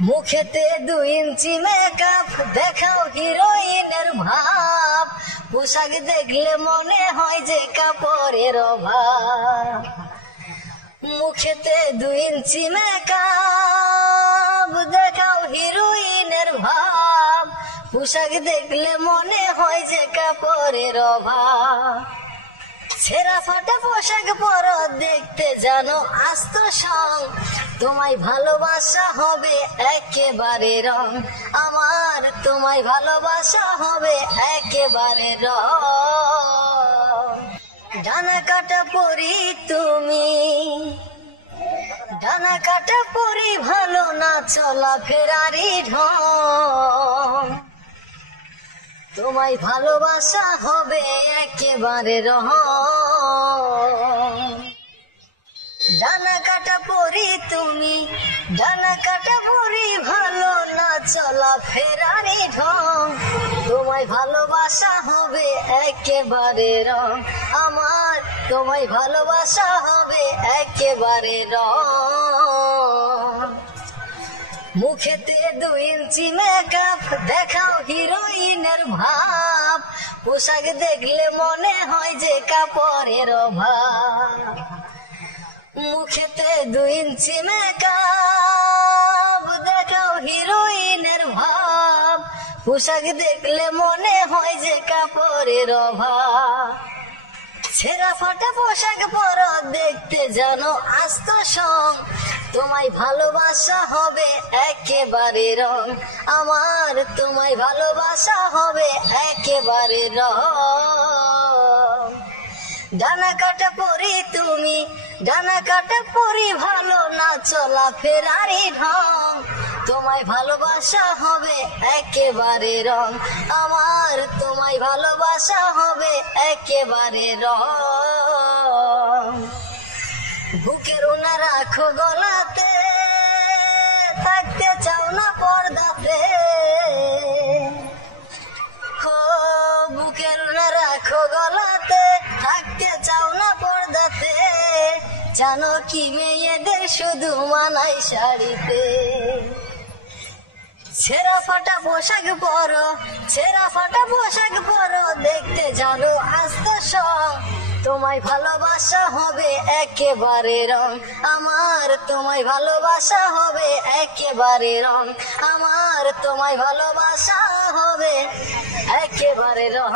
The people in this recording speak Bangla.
মুখেতে 2 ইঞ্চি মেকআপ, দেখাও হিরোইনের ভাব, পোশাক দেখলে মনে হয় যে কাপড়ের অভাব। মুখেতে 2 ইঞ্চি মেকআপ, দেখাও হিরোইনের ভাব, পোশাক দেখলে মনে হয় যে কাপড়ের অভাব। ছেঁড়া ফাটা পোশাক পরো, দেখতে জানো আস্ত সং, তোমায় ভালোবাসা হবে একেবারে রং, আমার তোমায় ভালোবাসা হবে একেবারে রং। ডানা কাটা পরি তুমি, ডানা কাটা পরি, ভালো না চলা ফেরারি ঢং, তোমায় ভালোবাসা হবে একেবারে রং। ডানা কাটা পরি তুমি, ডানা কাটা পরি, ভালো না চলা ফেরারি ঢং, তোমায় ভালোবাসা হবে একেবারে রং, আমার তোমায় ভালোবাসা হবে একেবারে রং। মুখেতে 2 ইঞ্চি মেকআপ, দেখাও হিরোইনের ভাব, পোশাক দেখলে মনে হয় যে কাপড়ের অভাব। মুখেতে 2 ইঞ্চি মেকআপ, দেখাও হিরোইনের ভাব, পোশাক দেখলে মনে হয় যে কাপড়ের অভাব। ছেঁড়া ফাটা পোশাক পরো, দেখতে জানো আস্ত সং, তোমায় ভালোবাসা হবে একেবারে রং, আমার তোমায় ভালোবাসা হবে একেবারে রং। ডানা কাটা পরি তুমি, ডানা কাটা পরি, ভালো না চলা ফেরারি ঢং, তোমায় ভালোবাসা হবে একেবারে রং, আমার তোমায় ভালোবাসা হবে একেবারে রং। বুকের ওনা রাখো গলাতে, থাকতে চাও না পর্দাতে, বুকের ওনা রাখো গলাতে, থাকতে চাও না পর্দাতে, জানো কি মেয়েদের শুধু মানায় শাড়িতে। ছেঁড়া ফাটা পোশাক পরো, ছেঁড়া ফাটা পোশাক পরো, দেখতে জানো আস্ত সং, তোমায় ভালোবাসা হবে একেবারে রং, আমার তোমায় ভালোবাসা হবে একেবারে রং, আমার তোমায় ভালোবাসা হবে একেবারে রং।